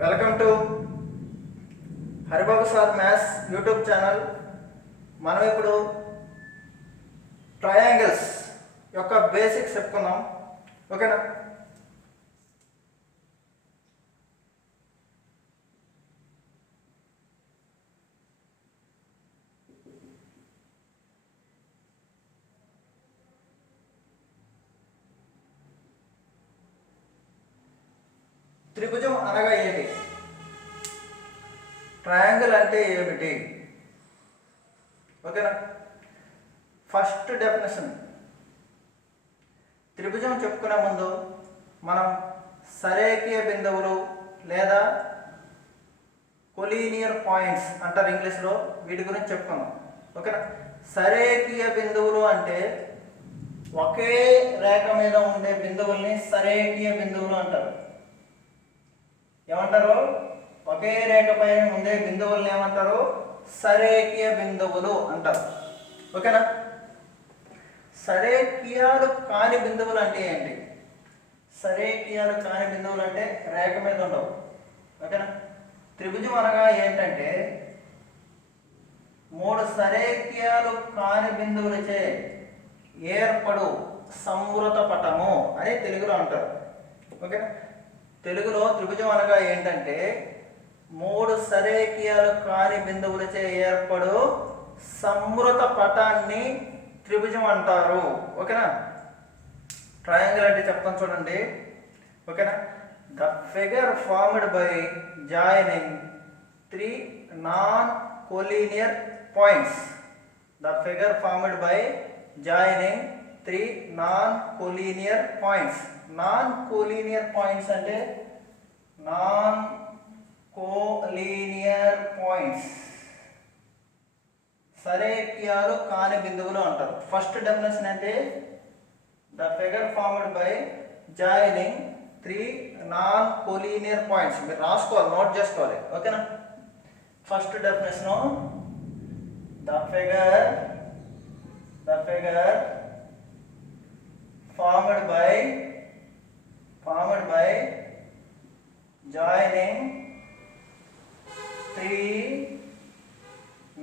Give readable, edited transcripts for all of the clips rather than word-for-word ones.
Welcome to Haribabu sir maths YouTube channel. మనం ఇప్పుడు ట్రయాంగిల్స్ యొక్క బేసిక్స్ చెప్పుకుందాం. ఓకేనా? త్రిభుజం అనగా ఏమిటి? ట్రయాంగిల్ అంటే ఏమిటి? ఓకేనా? ఫస్ట్ డెఫినేషన్, త్రిభుజం చెప్పుకునే ముందు మనం సరేఖీయ బిందువులు లేదా కొలీనియర్ పాయింట్స్ అంటారు ఇంగ్లీష్లో, వీటి గురించి చెప్పుకుందాం. ఓకేనా? సరేఖీయ బిందువులు అంటే ఒకే రేఖ మీద ఉండే బిందువుల్ని సరేఖీయ బిందువులు అంటారు. ఏమంటారు? ఒకే రేఖ పైన ఉండే బిందువులను ఏమంటారు? సరేఖీయ బిందువులు అంటారు. ఓకేనా? సరేఖీయాలు కాని బిందువులు అంటే ఏంటి? సరేఖీయాలు కాని బిందువులు అంటే రేఖ మీద ఉండవు. ఓకేనా? త్రిభుజం అనగా ఏంటంటే మూడు సరేఖీయాలు కాని బిందువులచే ఏర్పడు సంవృత పటము అని తెలుగులో అంటారు. ఓకేనా? తెలుగులో త్రిభుజం అనగా ఏంటంటే మూడు సరేఖీయాలు కాని బిందువులచే ఏర్పడు సంవృత పటాన్ని త్రిభుజం అంటారు. ఓకేనా? ట్రయాంగిల్ అంటే చెప్తాను చూడండి. ఓకేనా? The figure formed by joining three non collinear points. The figure formed by joining three non collinear points. Non collinear points అంటే నాన్ కోలీనియర్ పాయింట్స్ సరేఖీయాలు కాని బిందువులు అంటారు. ఫస్ట్ డెఫినేషన్ అంటే the figure formed by joining three non collinear points. మీరు రాసుకోవాలి, నోట్ చేసుకోవాలి. ఓకేనా? First definition, the figure formed by joining three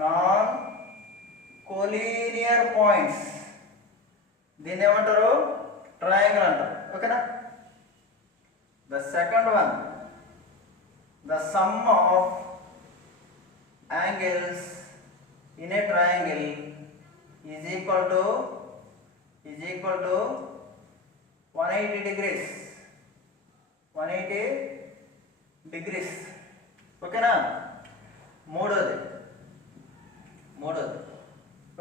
non-collinear points. దీన్ని ఏమంటారు? ట్రయాంగిల్ అంటారు. ఓకేనా? The second one, the sum of angles in a triangle is equal to 180 degrees. 180 degrees. ఓకేనా? మూడోది.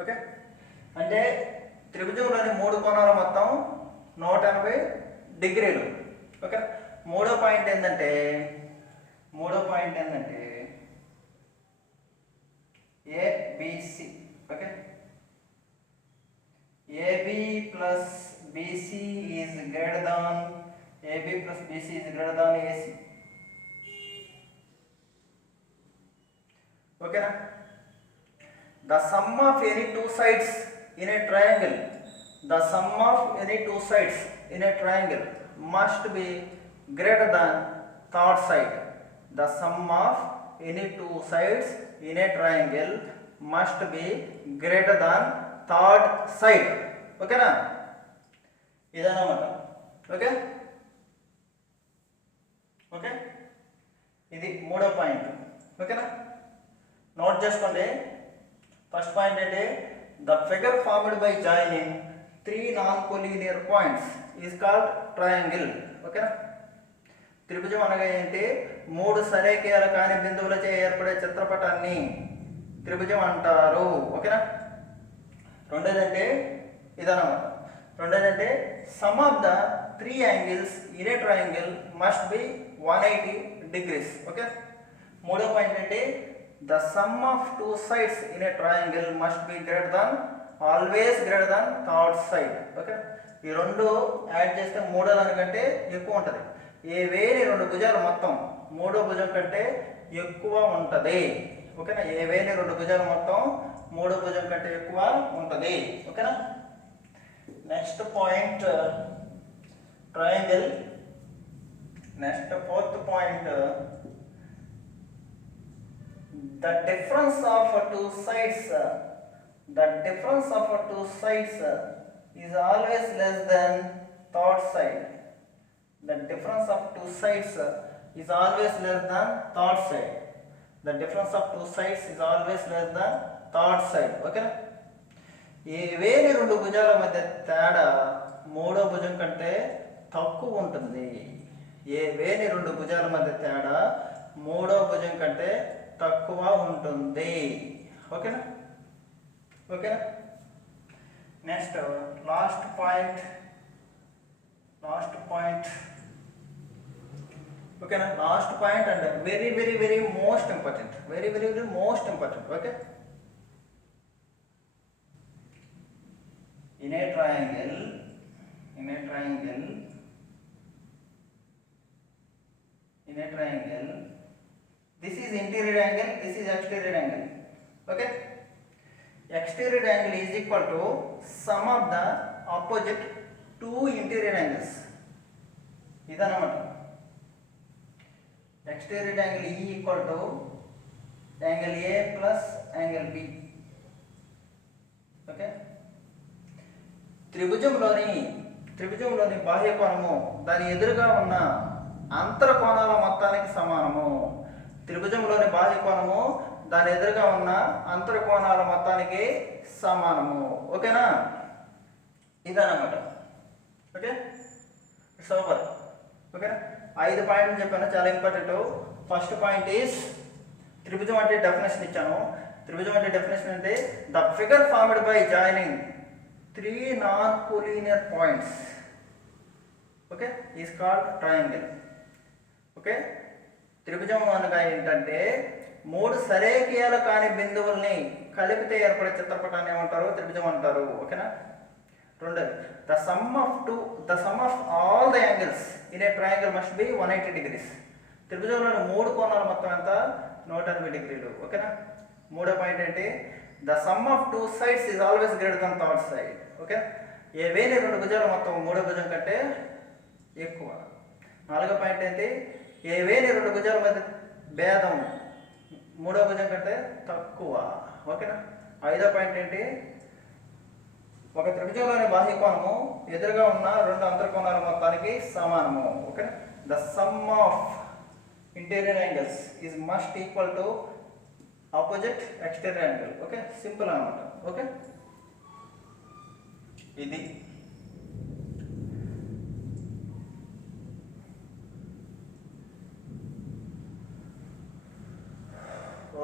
ఓకే, అంటే త్రిభుజంలోని మూడు కోణాలు మొత్తం 180 డిగ్రీలు. ఓకే, మూడో పాయింట్ ఏంటంటే ABC. Okay, AB plus BC is greater than AC. Okay na? The sum of any two sides in a triangle must be greater than third side. The sum of any two sides in a triangle must be greater than third side. ఓకేనా? ఇదన్నమాట. ఓకే, ఇది మూడో పాయింట్. ఓకేనా? నోట్ చేసుకోండి. First point అంటే the figure formed by joining three non collinear points is called triangle. ఓకేనా? త్రిభుజం అనగా ఏంటి? మూడు సరేఖీయాలు కాని బిందువులచే ఏర్పడే చిత్రపటాన్ని త్రిభుజం అంటారు. ఓకేనా? రెండోదంటే ఇదన్నమాట. రెండోదంటే sum of the three angles in a triangle must be 180 degrees. Okay, మూడో పాయింట్ అంటే the sum of two sides in a triangle must be always greater than third side. Okay, ఈ రెండు యాడ్ చేస్తే మూడో దానికంటే ఎక్కువ ఉంటుంది. ఏవేని రెండు భుజాలు మొత్తం మూడో భుజం కంటే ఎక్కువ ఉంటుంది. ఓకేనా? ఏవేని రెండు భుజాలు మొత్తం మూడో భుజం కంటే ఎక్కువ ఉంటుంది. ఓకేనా? Next point triangle. Next fourth point the difference of two sides is always less than third side. The difference of two sides is always less than third side. The difference of two sides is always less than third side. Okay? ఈ వేలి రెండు భుజాల మధ్య తేడా మూడో భుజం కంటే తక్కువ ఉంటుంది. ఏ వేలి రెండు భుజాల మధ్య తేడా మూడో భుజం కంటే తక్కువ ఉంటుంది. ఓకేనా? ఓకేనా? Next last point. ఓకేనా? Last point and very very very most important. Very very very most important. Okay? In a triangle, this is interior angle, this is exterior angle. Okay? Exterior angle is equal to sum of the opposite two interior angles. ఇదన్నమాట. Exterior angle E equal to angle A plus angle B. Okay? త్రిభుజంలోని బాహ్య కోణము దాని ఎదురుగా ఉన్న అంతర కోణాల మొత్తానికి సమానము. త్రిభుజంలోని బాహ్య కోణము దాని ఎదురుగా ఉన్న అంతర కోణాల మొత్తానికి సమానము. ఓకేనా? ఇదన్నమాట. Okay, super. ఓకేనా? 5 పాయింట్లు చెప్పాను, చాలా ఇంపార్టెంట్. ఫస్ట్ పాయింట్ ఈస్ త్రిభుజం అంటే డెఫినేషన్ ఇచ్చాను. త్రిభుజం అంటే డెఫినేషన్ అంటే the figure formed by joining 3 non-collinear points, okay, is called triangle. Okay, త్రిభుజం అనగా ఏంటంటే 3 సరేఖీయాలు కాని బిందువుల్ని కలిపితే ఏర్పడే చిత్రపటాన్ని ఏమంటారు? త్రిభుజం అంటారు. ఓకేనా? రెండోది, the sum of all the angles in a triangle must be 180 degrees. త్రిభుజంలోని 3 కోణాల మొత్తం ఎంత? 180 డిగ్రీలు. ఓకేనా? మూడో పాయింట్ ఏంటి? The sum of two sides is always greater than third side. Okay, ఏ వేరే రెండు భుజాల మొత్తం మూడో భుజం కంటే ఎక్కువ. నాలుగో పాయింట్ ఏంటి? ఏ వేరే రెండు భుజాల మధ్య భేదం మూడో భుజం కంటే తక్కువ. ఓకేనా? ఐదో పాయింట్ ఏంటి? ఒక త్రిభుజంలోని బాహ్య కోణము ఎదురుగా ఉన్న రెండు అంతర్కోణాల మొత్తానికి సమానము. Okay, the sum of interior angles is must equal to opposite exterior angle. Okay, simple అన్నమాట. ఓకే, ఇది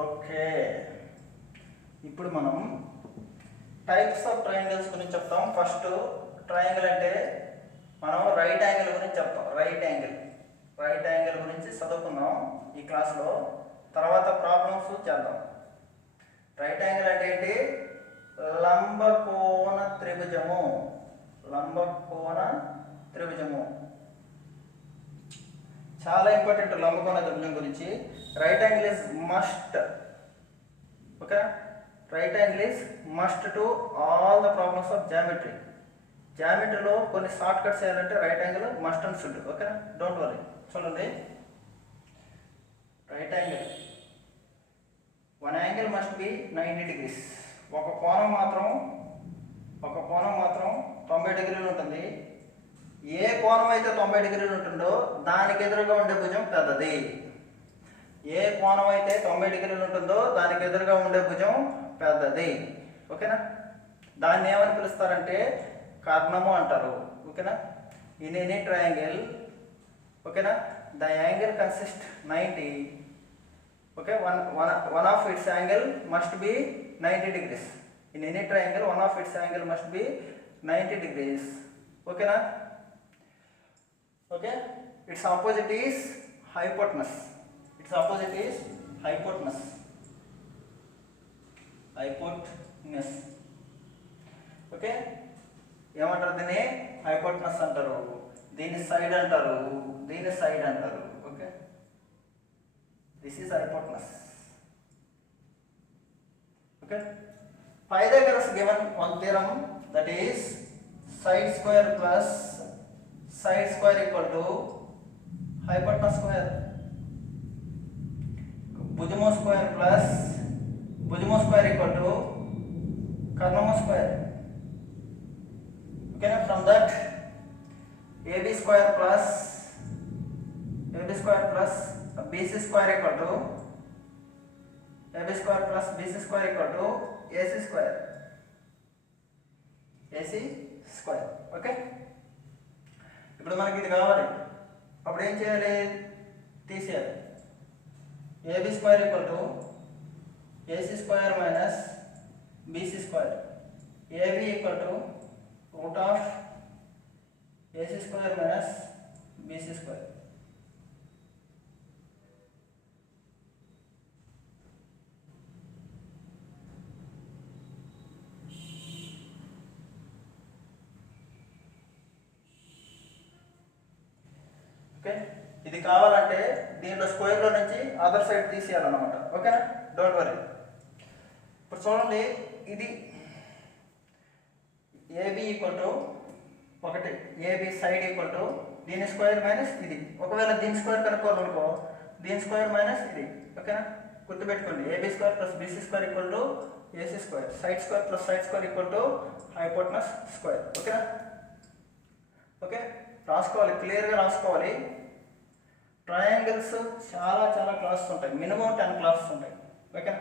ఓకే. ఇప్పుడు మనం టైప్స్ ఆఫ్ ట్రయాంగిల్స్ గురించి చెప్తాం. ఫస్ట్ ట్రయాంగిల్ అంటే మనం రైట్ యాంగిల్ గురించి చెప్తాం. రైట్ యాంగిల్ గురించి చదువుకుందాం ఈ క్లాస్లో. తర్వాత ప్రాబ్లమ్స్ చేద్దాం. రైట్ యాంగిల్ అంటే ఏంటి? లంబకోణ త్రిభుజము. చాలా ఇంపార్టెంట్ లంబకోణ త్రిభుజం గురించి. Right angle is must. Okay, right angle is must to all the problems of geometry. జామెట్రీలో కొన్ని షార్ట్ కట్స్ చేయాలంటే right angle must and should. Okay, don't worry. చూడండి, right angle one angle must be 90 degrees. ఒక కోణం మాత్రం 90 డిగ్రీలు ఉంటుంది. ఏ కోణం అయితే 90 డిగ్రీలు ఉంటుందో దానికి ఎదురుగా ఉండే భుజం పెద్దది. ఏ కోణం అయితే 90 డిగ్రీలు ఉంటుందో దానికి ఎదురుగా ఉండే భుజం పెద్దది. ఓకేనా? దాన్ని ఏమని పిలుస్తారంటే కర్ణము అంటారు. ఓకేనా? ఇన్ ఎనీ ట్రయాంగిల్, ఓకేనా, the angle consist 90. Okay, one of its angle must be 90 degrees. In any triangle, one of its angle must be 90 degrees. ఓకేనా? Okay, its opposite is hypotenuse. Okay, ఏమంటారు? దీన్ని హైపోటనస్ అంటారు, దీన్ని సైడ్ అంటారు, దీన్ని సైడ్ అంటారు. Okay, this is hypotenuse. Okay, Pythagoras given one theorem, that is side square plus side square equal to hypotenuse square. భుజము square plus భుజము స్క్వేర్ ఈక్వల్ టు కర్ణము స్క్వేర్. ఓకేనా? From that AB square plus BC square equal to AB square plus BC square equal to AC square. Okay, ఇప్పుడు మనకి ఇది కావాలి. అప్పుడు ఏం చేయాలి? తీసేయాలి. AB square equal to AC square minus BC square. AB equal to root of AC square minus BC square. Okay, ఇది కావాలంటే దీంట్లో స్క్వేర్లో నుంచి అదర్ సైడ్ తీసేయాలన్నమాట. ఓకేనా? Don't worry. ఇప్పుడు చూడండి, ఇది AB equal to 1, AB side equal to దీని స్క్వేర్ మైనస్ ఇది. ఒకవేళ దీని స్క్వేర్ కనుక్కోవాలనుకో దీని స్క్వేర్ మైనస్ ఇది. ఓకేనా? గుర్తుపెట్టుకోండి, AB square plus BC square equal to AC square. Side square plus side square equal to hypotenuse square. ఓకేనా? ఓకే, రాసుకోవాలి, క్లియర్గా రాసుకోవాలి. ట్రయాంగిల్స్ చాలా క్లాసెస్ ఉంటాయి, మినిమం 10 క్లాసెస్ ఉంటాయి. ఓకేనా?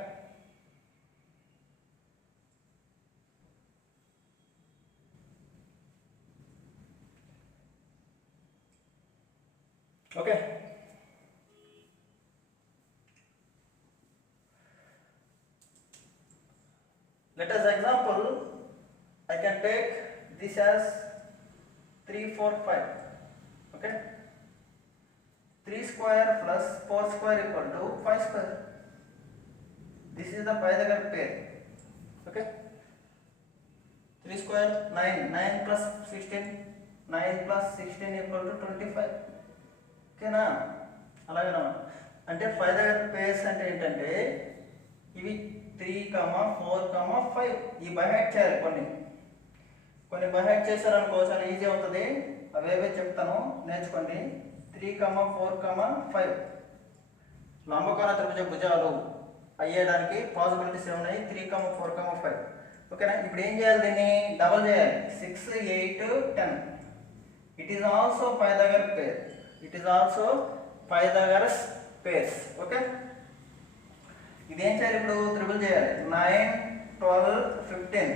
Okay, let us example. I can take this as 3, 4, 5. Okay, 3 square plus 4 square equal to 5 square. This is the Pythagorean pair. Okay, 3 square 9, 9 plus 16, 9 plus 16 equal to 25. ఓకేనా? అలాగే అంటే పైథాగరస్ పేర్స్ అంటే ఏంటంటే ఇవి 3, 4, 5 ఈ బైహాట్ చేయాలి. కొన్ని బైహాట్ చేశారనుకో చాలా ఈజీ అవుతుంది. అవేవే చెప్తాను, నేర్చుకోండి. 3, 4, 5 లంబకోణ త్రిభుజ భుజాలు అయ్యేదానికి పాసిబిలిటీస్ ఉన్నాయి. 3, 4, 5. ఓకేనా? ఇప్పుడు ఏం చేయాలి? దీన్ని డబల్ చేయాలి. 6, 8, 10. ఇట్ ఈస్ ఆల్సో పైథాగరస్ పేర్. ఓకే, ఇదేం చేయాలి? ఇప్పుడు త్రిబుల్ చేయాలి. 9, 12, 15.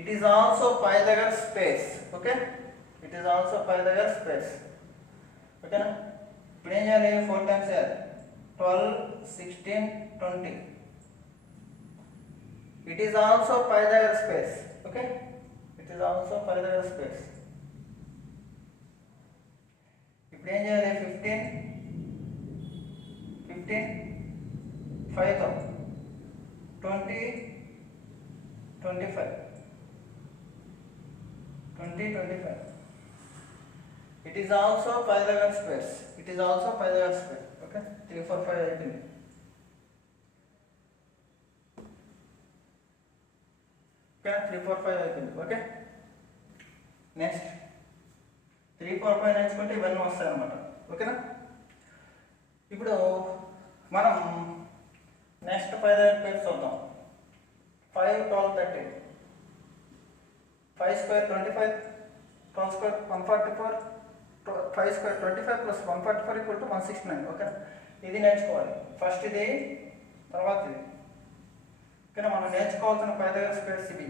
It is also Pythagoras pairs. Okay, it is also Pythagoras pairs. ఓకేనా? ఇప్పుడు ఏం చేయాలి? 4 టైమ్స్ చేయాలి. 12, 16, 20. It is also Pythagoras pairs. Okay, it is also Pythagoras pairs. ఇప్పుడు ఏం చేయాలి? 15, 5 తో 20, 25. It is also Pythagoras pairs. Okay, 3, 4, 5 అయిపోయింది. ఓకే, 3, 4, 5 అయిపోయింది. ఓకే, నెక్స్ట్ 3, 4, 5 నేర్చుకుంటే ఇవన్నీ వస్తాయి అన్నమాట. ఓకేనా? ఇప్పుడు మనం నెక్స్ట్ పైథాగరస్ పేర్స్ చూద్దాం. 5, 12, 13. 5 square 25, 12 square 144, 5 square 25 plus 144 equal to 169. ఓకే, ఇది నేర్చుకోవాలి. ఫస్ట్ ఇది, తర్వాత ఇది. ఓకేనా? మనం నేర్చుకోవాల్సిన పైథాగరస్ పేర్స్ ఇవి.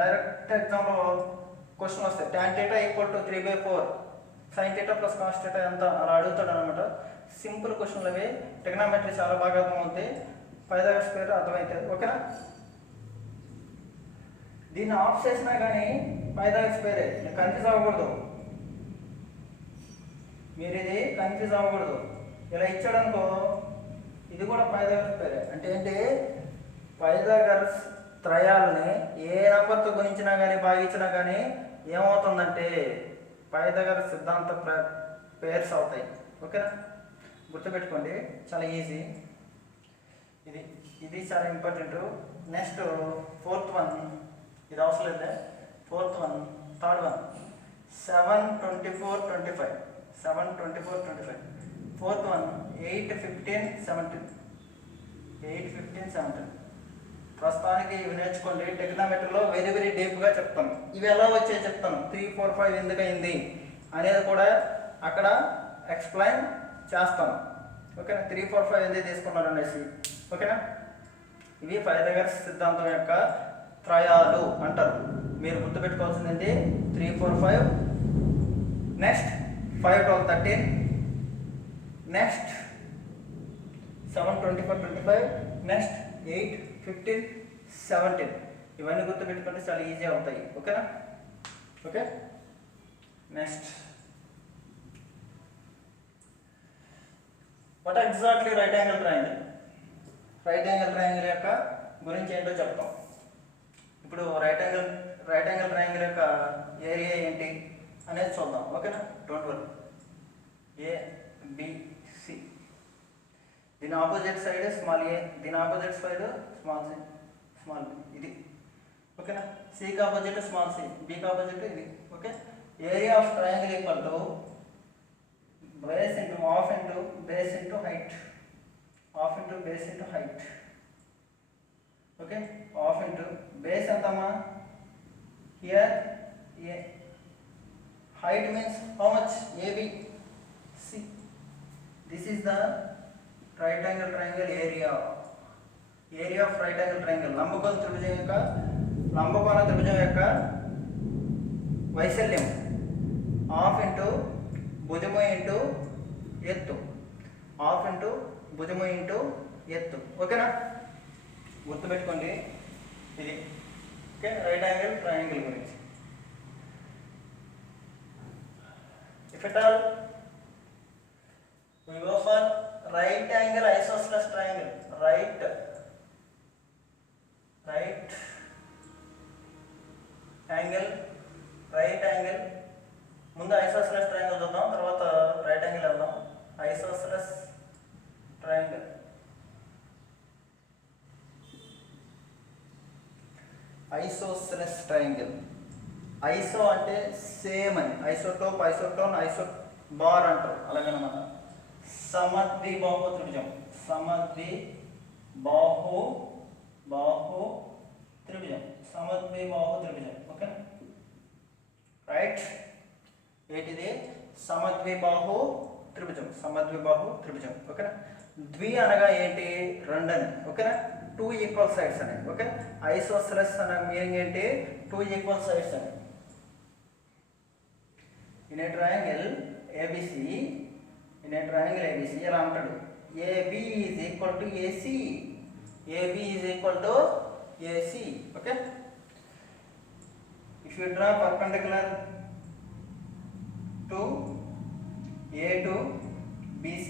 డైరెక్ట్ ఎగ్జామ్లో క్వశ్చన్ వస్తాయి. tan θ equal to 3/4, sin θ plus cos θ ఎంత అలా అడుగుతాడు అనమాట. సింపుల్ క్వశ్చన్లు అవి. ట్రిగ్నామెట్రీ చాలా బాగా అర్థమవుతాయి, పైథాగరస్ పేరు అర్థమైతే. ఓకేనా? దీన్ని ఆఫ్ చేసినా కానీ పైథాగరస్ పేరే. కన్ఫ్యూజ్ అవ్వకూడదు, మీరు ఇది కన్ఫ్యూజ్ అవ్వకూడదు. ఇలా ఇచ్చాడనుకో ఇది కూడా పైథాగరస్ పేరే. అంటే ఏంటి? పైథాగరస్ త్రయాలని ఏ నంబర్తో గుణించినా కానీ భాగించినా కానీ ఏమవుతుందంటే పైథాగరస్ సిద్ధాంత పేర్స్ అవుతాయి. ఓకేనా? గుర్తుపెట్టుకోండి, చాలా ఈజీ. ఇది చాలా ఇంపార్టెంట్. నెక్స్ట్ 4th వన్, ఇది అవసరం లేదే. 4th one, 3rd one. 7, 24, 25. 7, 24, 25. Fourth one 8, 15, 17. 8, 15, 17. ప్రస్తుతానికి ఇవి నేర్చుకోండి. టెక్నామెట్రీలో వెరీ వెరీ డీప్గా చెప్తాను. ఇవి ఎలా వచ్చాయి చెప్తాను. 3, 4, 5 ఎందుకయింది అనేది కూడా అక్కడ ఎక్స్ప్లెయిన్ చేస్తాను. ఓకేనా? 3, 4, 5 ఎందుకు తీసుకున్నాను అనేసి. ఓకేనా? ఇవి పైథాగరస్ సిద్ధాంతం యొక్క త్రయాలు అంటారు. మీరు గుర్తుపెట్టుకోవాల్సింది 3, 4, 5. నెక్స్ట్ 5, 12, 13. నెక్స్ట్ 7, 24, 25. నెక్స్ట్ 8, 15, 17. ఇవన్నీ గుర్తుపెట్టుకుంటే చాలా ఈజీ అవుతాయి. ఓకేనా? Okay. Next what exactly right angle triangle. Right angle triangle యొక్క గురించి ఏంటో చెప్తాం. ఇప్పుడు రైట్ యాంగిల్ ట్రయాంగిల్ యొక్క ఏరియా ఏంటి అనేది చూద్దాం. ఓకేనా? Don't worry. ABC. దీని ఆపోజిట్ సైడ్ స్మాల్ ఏ, దీని opposite side small C, small B. ఇది ఓకేనా? సికి ఆపోజిట్ స్మాల్ సి, బికి ఆపోజిట్ ఇది. Okay. Area of triangle equal to base into half into base into height. Half into base into height. Okay. Half into base ఎంతమ్మా? Here A. Height means how much? AB. C. This is the right angle triangle area. Area of right angle triangle. లంబకోణ త్రిభుజం యొక్క వైశాల్యం half into భుజము ఇంటూ ఎత్తు. Half into భుజము ఇంటూ ఎత్తు. ఓకేనా? గుర్తుపెట్టుకోండి ఇది. ఓకే. రైట్ యాంగిల్ ట్రయాంగిల్ గురించి. If at all we go for right angle isosceles triangle. Right angle ముందు isosceles triangle చూద్దాం, తర్వాత రైట్ యాంగిల్ వెళ్దాం. isosceles triangle. isosceles triangle. ఐసో అంటే సేమ్ అని, ఐసోటోప్, ఐసోటోన్, ఐసో బార్ అంటారు. అలాగనమాట. సమద్విబాహు త్రిభుజం. సమద్విబాహు త్రిభుజం. సమద్విబాహు త్రిభుజం. ఓకే. రైట్. ఏంటిది? సమద్విబాహు త్రిభుజం. సమద్విబాహు త్రిభుజం. ఓకేనా? ద్వి అనగా ఏంటి? రెండు అని. ఓకేనా? 2 ఈక్వల్ సైడ్స్ అని. ఓకే. ఐసోసెలస్ అనే మీనింగ్ ఏంటి? 2 ఈక్వల్ సైడ్స్ అని. In a triangle ABC, in a triangle ABC ఎలా అంటాడు? AB is equal to AC. AB is equal to AC. Okay. If you draw perpendicular to A to BC,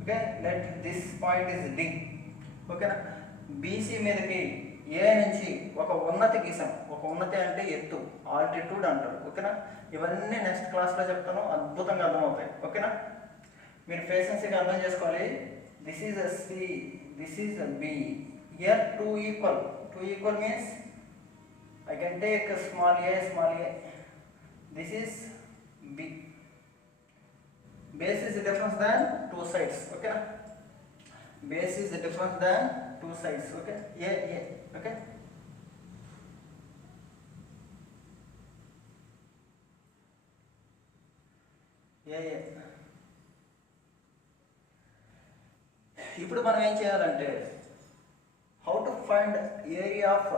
okay, let this point is D. Okay na? BC మీదకి A నుంచి ఒక ఉన్నతి గీసాం. ఒక ఉన్నతి అంటే ఎత్తు, ఆల్టిట్యూడ్ అంటారు. ఓకేనా? ఇవన్నీ నెక్స్ట్ క్లాస్లో చెప్తాను. అద్భుతంగా అర్థమవుతాయి. ఓకేనా? మీరు పేషెన్సీగా అర్థం చేసుకోవాలి. This is a C, this is a B. Here 2 equal. 2 equal means I can take a small a. This is B. Base is different than 2 sides. Okay? Base is different than 2 sides. Okay? A. Okay? A. ఇప్పుడు మనం ఏం చేయాలంటే how to find area of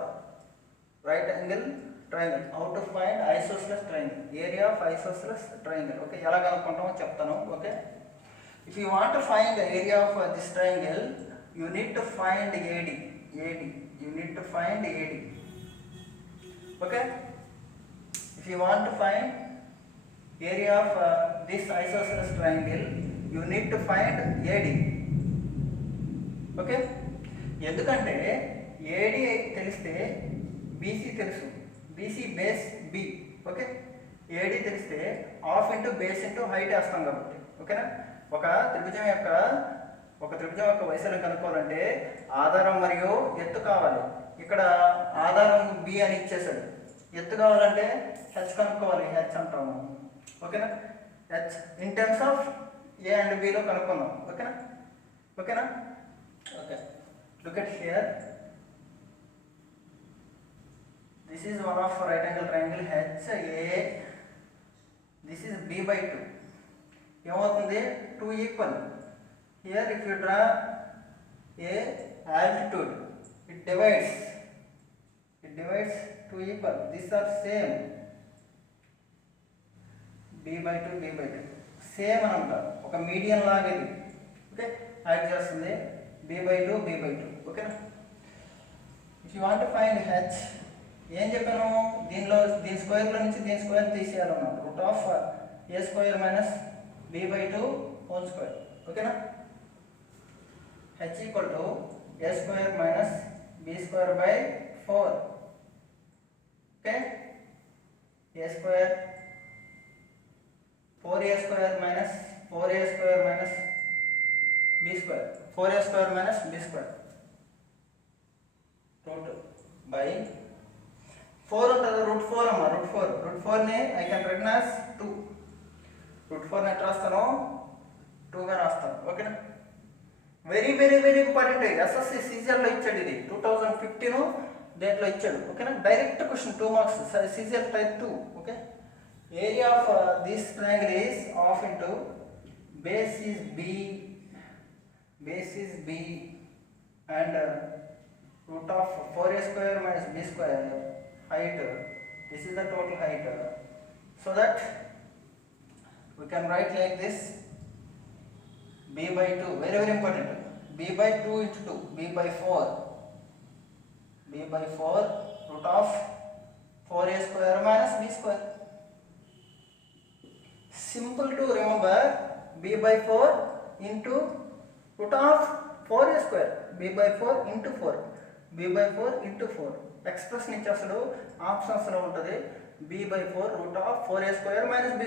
right angle triangle, how to find isosceles triangle, area of isosceles triangle. Okay. ఎలా కనుక్కుంటామో చెప్తాను. Okay. If you want to find area of this triangle you need to find AD. You need to find AD. Okay. If you want to find area of this isosceles triangle you need to find AD. Okay. ఎందుకంటే AD తెలిస్తే BC తెలుసు, BC base B. Okay. AD తెలిస్తే half into base into height వేస్తాం కాబట్టి. ఓకేనా? ఒక త్రిభుజం యొక్క వైశాల్యం కనుక్కోవాలంటే ఆధారం మరియు ఎత్తు కావాలి. ఇక్కడ ఆధారం బి అని ఇచ్చేసాడు. ఎత్తు కావాలంటే హెచ్ కనుక్కోవాలి, హెచ్ అంటాము. ఓకేనా? H in terms of A and below కనుక్కుందాం. ఓకేనా? ఓకేనా? Okay. Look at here. This is one of right angle triangle HA. This is B/2. ఏమవుతుంది? 2 equal. Here if you draw A altitude, it divides 2 equal. These are same. B/2 same అనమాట. ఒక మీడియం లాగా ఇది. Okay, act చేస్తుంది. B/2. ఓకేనా? If you want to find H, ఏం చెప్పాను? దీని స్క్వేర్లో నుంచి దీని స్క్వేర్ తీసేయాలన్నమాట. Root of A² minus B/2 whole square. ఓకేనా? H equal to A² minus B² by 4. Okay? A² 4A² minus B². 4A² minus B². Root by 4 ఉంటుంది. Root 4 అమ్మా. రూట్ 4ని I can recognize 2. రూట్ 4ని ఎట్లా రాస్తాను? 2గా రాస్తాను. ఓకేనా? Very important. ఎస్ఎస్సి సీజీఎల్లో ఇచ్చాడు ఇది. 2015 దేంట్లో ఇచ్చాడు. ఓకేనా? Direct question, 2 marks. CGL type 2. Okay. Area of this triangle is half into base is B and root of 4A² minus B² height. This is the total height. So that we can write like this. B/2, very important. B/2 into 2, B/4 root of 4A² minus B². Simple to remember. B/4 into root of 4A². B/4 into 4. ఎక్స్ప్రెషన్ ఇచ్చేస్తాడు, ఆప్షన్స్లో ఉంటుంది. B/4 root of 4A² minus B².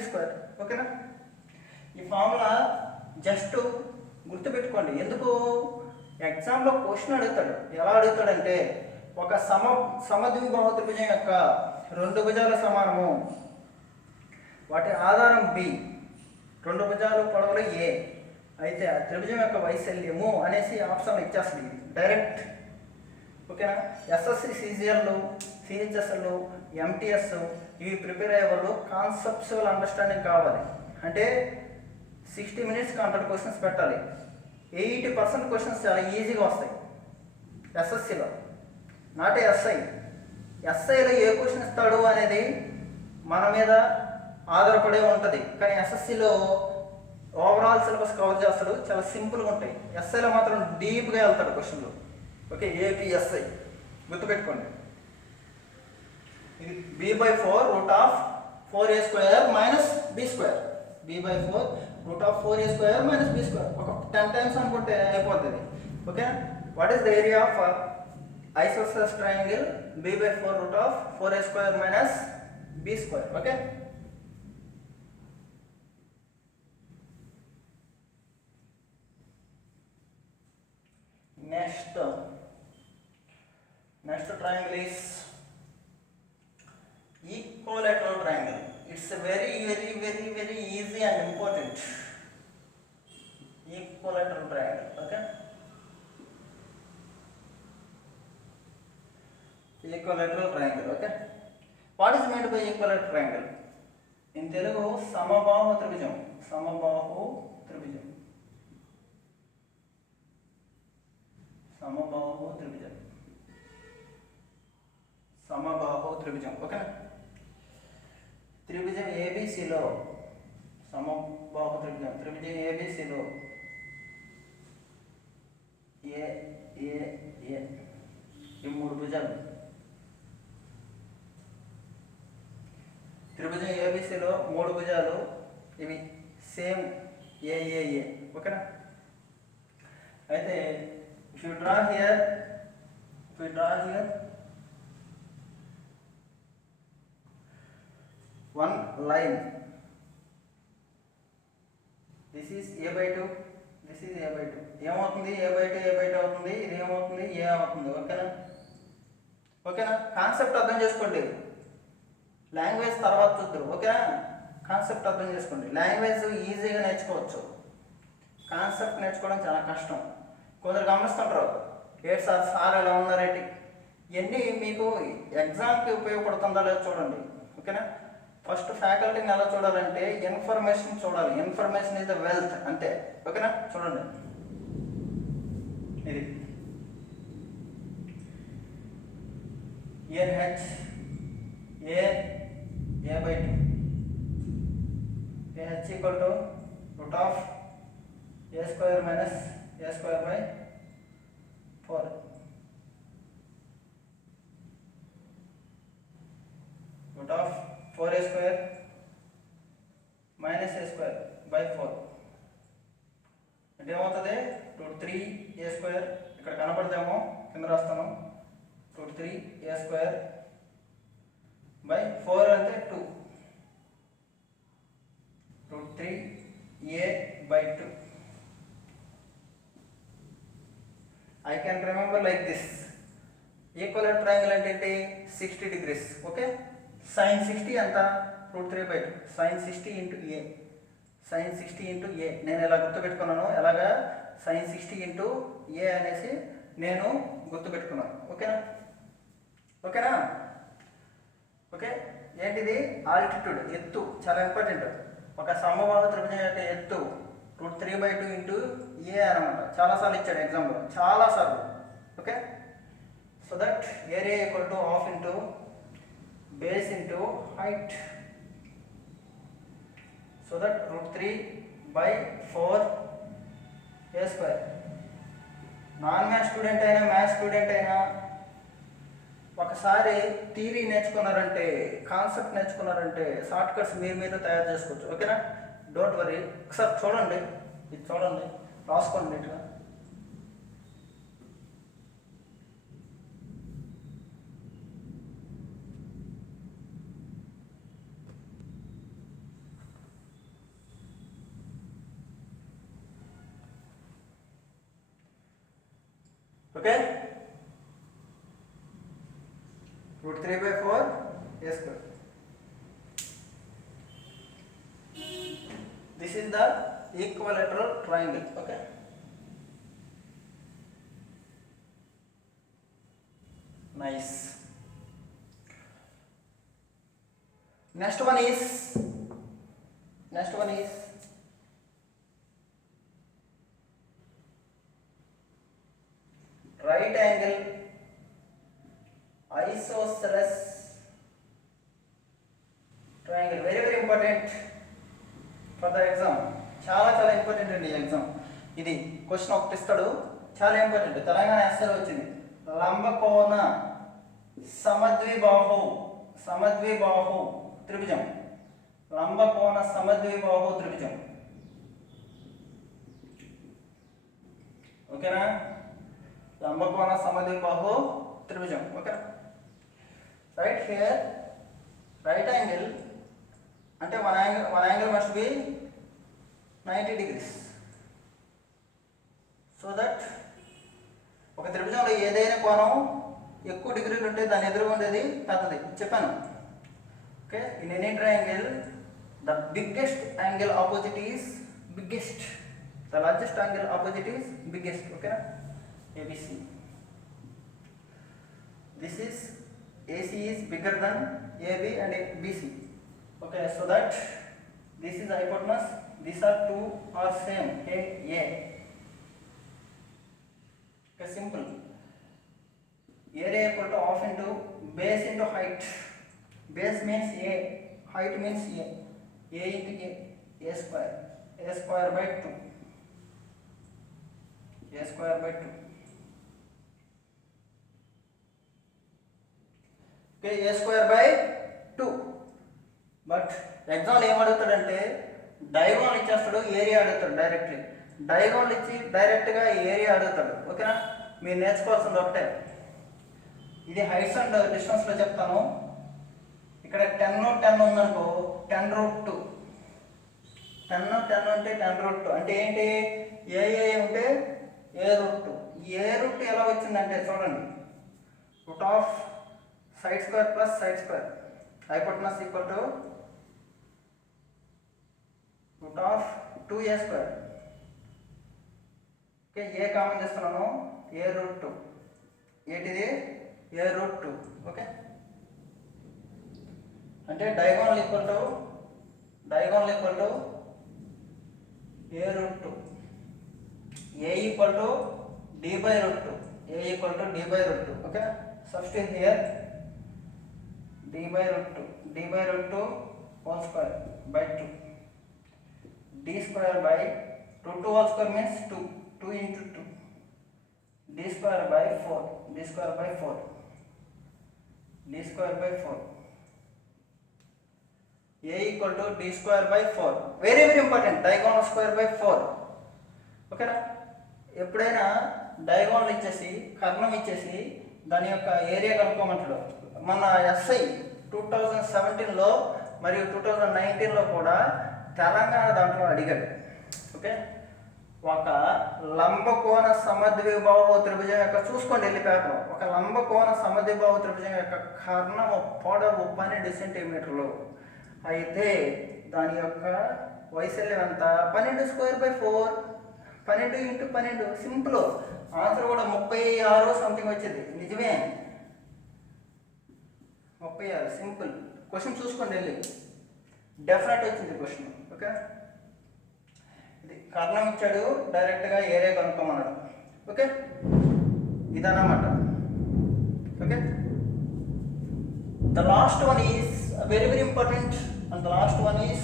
ఓకేనా? ఈ formula just గుర్తుపెట్టుకోండి. ఎందుకు? ఎగ్జామ్లో క్వశ్చన్ అడుగుతాడు. ఎలా అడుగుతాడంటే, ఒక సమద్విబాహు త్రిభుజం యొక్క 2 భుజాల సమానము, వాటి ఆధారం B, 2 భుజాలు పొడవులు A అయితే ఆ త్రిభుజం యొక్క వైశాల్యము అనేసి ఆప్షన్ ఇచ్చేస్తుంది డైరెక్ట్. ఓకేనా? ఎస్ఎస్సి సీజీఎల్, సిహెచ్ఎస్ఎల్, ఎంటీఎస్ ఇవి ప్రిపేర్ అయ్యే వాళ్ళు కాన్సెప్చువల్ అండర్స్టాండింగ్ కావాలి. అంటే 60 minutes 100 క్వశ్చన్స్ పెట్టాలి. 80% క్వశ్చన్స్ చాలా ఈజీగా వస్తాయి ఎస్ఎస్సిలో. నాట్ ఎస్ఐలో ఏ క్వశ్చన్ ఇస్తాడు అనేది మన మీద ఆధారపడే ఉంటుంది. కానీ ఎస్ఎస్సిలో ఓవరాల్ సిలబస్ కవర్ చేస్తాడు, చాలా సింపుల్గా ఉంటాయి. ఎస్ఐలో మాత్రం డీప్గా వెళ్తాడు క్వశ్చన్లు. ఓకే, ఏపీఎస్ఐ గుర్తుపెట్టుకోండి. ఇది B/4 root of 4A² minus B². B/4 root of 4A² minus B². ఒక 10 times అనుకుంటే అయిపోతుంది. Okay. What is the area of isosceles triangle B/4 root of 4A² minus B². Okay. Next triangle is equilateral triangle. It's a very easy and important. Equilateral triangle. Okay. Equilateral triangle. Okay. What is meant by equilateral triangle? In Telugu, samabahu tribhujam. Samabahu tribhujam. Samabahu tribhujam. Samabahu tribhujam. Okay. త్రిభుజం ఏబిసిలో సమబాహు త్రిభుజం. త్రిభుజం ఏబిసిలో ఏ ఈ 3 భుజాలు. త్రిభుజం ఏబిసిలో 3 భుజాలు, ఇవి సేమ్ ఏ. ఓకేనా? అయితే if you draw here one line, this is A/2, this is A/2. ఏమవుతుంది? A/2 అవుతుంది. ఇది ఏమవుతుంది? A అవుతుంది. ఓకేనా? కాన్సెప్ట్ అర్థం చేసుకోండి. లాంగ్వేజ్ తర్వాత చూద్దరు, ఓకేనా? కాన్సెప్ట్ అర్థం చేసుకోండి. లాంగ్వేజ్ ఈజీగా నేర్చుకోవచ్చు, కాన్సెప్ట్ నేర్చుకోవడం చాలా కష్టం. కొందరు గమనిస్తుంటారు, ఏడు సార్ సార్ ఎలా ఉన్నారేంటి, ఇవన్నీ మీకు ఎగ్జామ్కి ఉపయోగపడుతుందా లేదో చూడండి, ఓకేనా? ఫస్ట్ ఫ్యాకల్టీని ఎలా చూడాలంటే ఇన్ఫర్మేషన్ చూడాలి. ఇన్ఫర్మేషన్ ఈజ్ ద వెల్త్, అంతే, ఓకేనా? చూడండి, ఇది ఏహెచ్ ఏ బై 2 AH equal to root of A square minus A square by 4 root of 4a square minus A square by 4 అంటే ఏమవుతుంది? రూట్ 3a స్క్వేర్, ఇక్కడ కనపడదేమో కింద రాస్తాను, రూట్ 3a స్క్వేర్ బై 4 అంటే 2 root 3a by 2. I can remember like this. Equilateral triangle అంటే ఏంటి? 60 degrees, okay? sin 60 ఎంత? Root 3 by 2 sin 60 into A, sin 60 into A. నేను ఎలా గుర్తుపెట్టుకున్నాను, ఎలాగా sin 60 ఇంటూ ఏ అనేసి నేను గుర్తుపెట్టుకున్నాను, ఓకేనా? ఓకేనా? ఓకే, ఏంటిది? ఆల్టిట్యూడ్, ఎత్తు, చాలా ఇంపార్టెంట్. ఒక సమబాహు త్రిభుజం యొక్క ఎత్తు రూట్ 3 బై 2 ఇంటూ ఏ అనమాట. చాలాసార్లు ఇచ్చాడు ఎగ్జామ్లో, చాలాసార్లు, okay? So that area equal to half into base into height. So that root 3 by 4 A square. Non maths student అయినా మ్యాథ్స్ స్టూడెంట్ అయినా ఒకసారి థియరీ నేర్చుకున్నారంటే, కాన్సెప్ట్ నేర్చుకున్నారంటే షార్ట్ కట్స్ మీరు తయారు చేసుకోవచ్చు, ఓకేనా? Don't worry. ఒకసారి చూడండి, ఇది చూడండి, రాసుకోండి ఇట్లా. ఓకే, root 3 by 4 a square. This is the equilateral triangle, okay? Nice. Next one is right angle isosceles triangle. Very important for the exam. చాలా ఇంపార్టెంట్ అండి ఎగ్జామ్. ఇది క్వశ్చన్ ఒకటి ఇస్తాడు, చాలా ఇంపార్టెంట్. తెలంగాణ ఎస్ఏలో వచ్చింది. లంబకోణ సమద్విబాహు త్రిభుజం. లంబకోణ సమద్విబాహు త్రిభుజం, ఓకేనా? లంబకోణ సమద్విబాహు త్రిభుజం, okay? Right here right angle అంటే one angle must be 90 degrees. So that ఒక త్రిభుజంలో ఏదైనా కోణం ఎక్కువ డిగ్రీలు ఉంటే దాని ఎదురుగా ఉండేది పెద్దది, చెప్పాను, okay? In any triangle the biggest angle opposite is biggest, the largest angle opposite is biggest, okay? ABC. This is AC is bigger than AB and BC. Okay, so that this is hypotenuse. These are two are same. A. Okay, simple. Area equal to half into base into height. Base means A. Height means A. A into A square. A square by 2. A square by 2. Okay, a square by 2. But exam ఏం అడుగుతాడంటే డయాగోనల్ ఇచ్చేస్తాడు, ఏరియా అడుగుతాడు directly. Diagonal ఇచ్చి డైరెక్ట్గా ఏరియా అడుగుతాడు, ఓకేనా? మీరు నేర్చుకోవాల్సింది ఒకటే, ఇది హైట్స్ అండ్ డిస్టెన్స్లో చెప్తాను. ఇక్కడ 10 ఉందనుకో 10√2. 10 అంటే 10√2 అంటే ఏంటి? ఏ ఉంటే a√2. a√2 ఎలా వచ్చిందంటే చూడండి, root of side square plus side square hypotenuse equal to root of 2a square. Okay, a common చేస్తున్నాను, a root 2. ఏంటిది, a root 2. ఓకే, అంటే diagonal equal to a root 2. a equal to d by root 2. a equal to d by root 2. Okay, substitute here d by root 2 whole square by 2. d square by root 2 whole square means 2 into 2. d square by 4. d square by 4. a equal to d square by 4. Very important, diagonal square by 4. ఓకేనా, ఎప్పుడైనా డయాగోనల్ ఇచ్చేసి కర్ణం ఇచ్చేసి దాని యొక్క ఏరియా కనుక్కోమంటాడు. మన ఎస్ఐ 2017లో మరియు 2019లో కూడా తెలంగాణ దాంట్లో అడిగాడు. ఓకే, ఒక లంబకోణ సమద్విబాహు త్రిభుజం యొక్క, చూసుకోండి వెళ్ళి పేపర్, ఒక లంబకోణ సమద్విబాహు త్రిభుజం యొక్క కర్ణము పొడవు 12 సెంటీమీటర్లు అయితే దాని యొక్క వైశాల్యం ఎంత, 12 స్క్వేర్ బై 4. 12 ఇంటూ 12 సింపుల్. ఆన్సర్ కూడా 36 సంథింగ్ వచ్చింది. నిజమే, 36 సింపుల్. క్వశ్చన్ చూసుకోండి వెళ్ళి, డెఫినెట్ వచ్చింది క్వశ్చన్. ఓకే, ఇది కర్ణం ఇచ్చాడు, డైరెక్ట్గా ఏరియా కనుక్కోమన్నాడు. ఓకే, ఇదన్నమాట. Okay, the last one is very important, and the last one is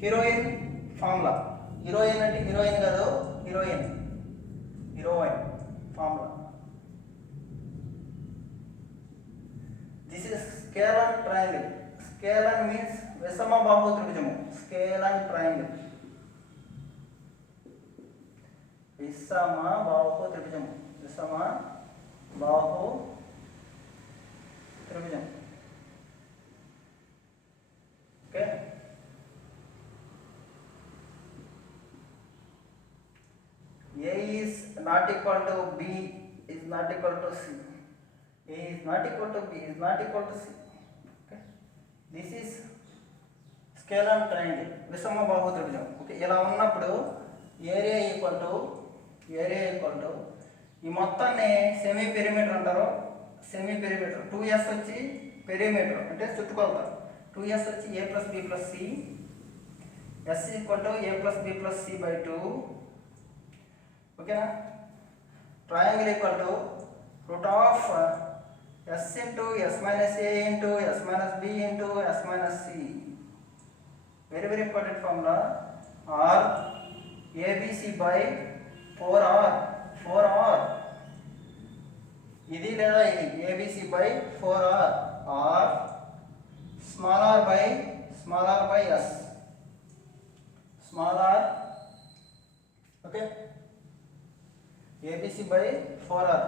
heroine formula. Heroine అంటే హీరోయిన్ కాదు, heroine formula. This is scalar triangle. Scalar means విషమబాహు త్రిభుజము. Scalar triangle, విషమబాహు త్రిభుజం. Okay, a is not equal to b is not equal to c. a is not equal to b is not equal to c. Okay, this is scalar triangle, విషమబాహు త్రిభుజం. ఓకే, ఇలా ఉన్నప్పుడు area equal to ఈ మొత్తాన్ని semi perimeter అంటారు. Semi perimeter 2s వచ్చి పెరిమీటర్ అంటే చుట్టుకొలత. 2s వచ్చి a plus b plus c. s equal to a plus b plus c by 2. ఓకేనా, triangle equal to root of s into s minus a into s minus b into s minus c. Very important formula. r abc by 4r. ఇది లేదా ఇది abc by 4r. r small r by s. Small r. Okay, abc by 4r.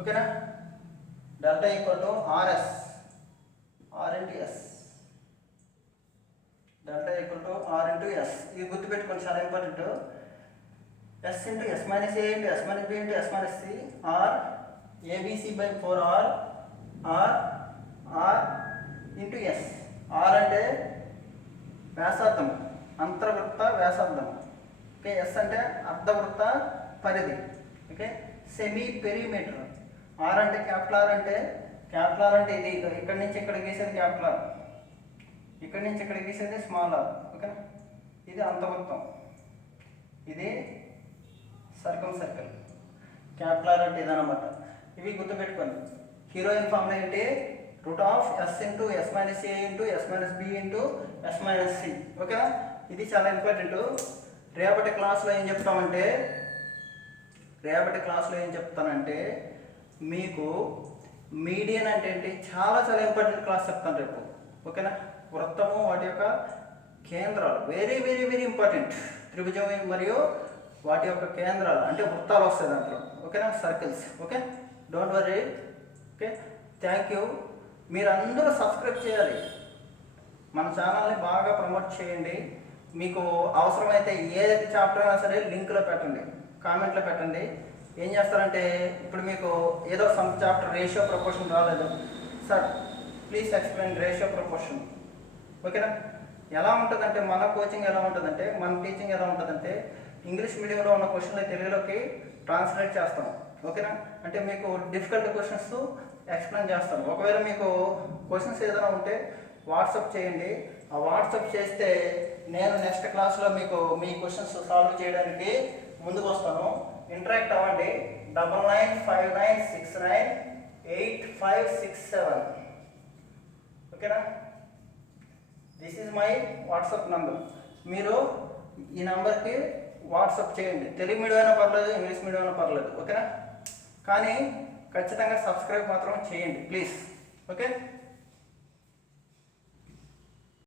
ఓకేనా, delta equal to rs. r into s. Delta equal to r into s. ఇది గుర్తుపెట్టుకోండి, చాలా important. s into s minus a into s minus b into s minus c. r abc by 4r. r into s. r అంటే వ్యాసార్థం, అంతర్వృత్త వ్యాసార్థం. Okay, s అంటే అర్ధవృత్త పరిధి. Okay, semi perimeter. r అంటే క్యాపిటల్ R అంటే ఇది ఇక్కడి నుంచి ఇక్కడ గీసేది క్యాపిటల్ R, ఇక్కడి నుంచి ఇక్కడ గీసేది స్మాల్ r. ఓకే, ఇది అంతవృత్తం, ఇది సర్కిల్. క్యాపిటల్ R అంటే ఇదన్నమాట. ఇవి గుర్తుపెట్టుకోండి. హీరోయిన్ ఫార్ములా ఏంటి, root of s into s minus a into s minus b into s minus c. ఓకేనా, ఇది చాలా ఇంపార్టెంట్. రేపటి క్లాస్లో ఏం చెప్తానంటే మీకు మీడియన్ అంటే ఏంటి, చాలా ఇంపార్టెంట్ క్లాస్ చెప్తాను రేపు. ఓకేనా, వృత్తము వాటి యొక్క కేంద్రాలు వెరీ ఇంపార్టెంట్. త్రిభుజం మరియు వాటి యొక్క కేంద్రాలు అంటే వృత్తాలు వస్తాయి దాంట్లో. ఓకేనా, circles. Okay, don't worry. Okay, thank you. మీరందరూ సబ్స్క్రైబ్ చేయాలి, మన ఛానల్ని బాగా ప్రమోట్ చేయండి. మీకు అవసరమైతే ఏ చాప్టర్ అయినా సరే లింక్లో పెట్టండి, కామెంట్లో పెట్టండి. ఏం చేస్తారంటే ఇప్పుడు మీకు ఏదో సమ్ చాప్టర్ రేషియో ప్రపోర్షన్ రాలేదు sir, please explain ratio proportion. ఓకేనా? ఎలా ఉంటుందంటే మన కోచింగ్ ఎలా ఉంటుందంటే, మన టీచింగ్ ఎలా ఉంటుందంటే, ఇంగ్లీష్ మీడియంలో ఉన్న క్వశ్చన్లు తెలుగులోకి ట్రాన్స్లేట్ చేస్తాం. ఓకేనా? అంటే మీకు డిఫికల్ట్ క్వశ్చన్స్ ఎక్స్ప్లెయిన్ చేస్తాను. ఒకవేళ మీకు క్వశ్చన్స్ ఏదైనా ఉంటే వాట్సాప్ చేయండి. ఆ వాట్సాప్ చేస్తే నేను నెక్స్ట్ క్లాస్లో మీకు మీ క్వశ్చన్స్ సాల్వ్ చేయడానికి ముందుకు వస్తాను. ఇంటరాక్ట్ అవ్వండి. 9959698567. ఓకేనా? This is my WhatsApp number. మీరు ఈ నంబర్కి వాట్సాప్ చేయండి. తెలుగు మీడియం అయినా పర్లేదు, ఇంగ్లీష్ మీడియం అయినా పర్లేదు. ఓకేనా? కానీ ఖచ్చితంగా సబ్స్క్రైబ్ మాత్రం చేయండి ప్లీజ్. ఓకే.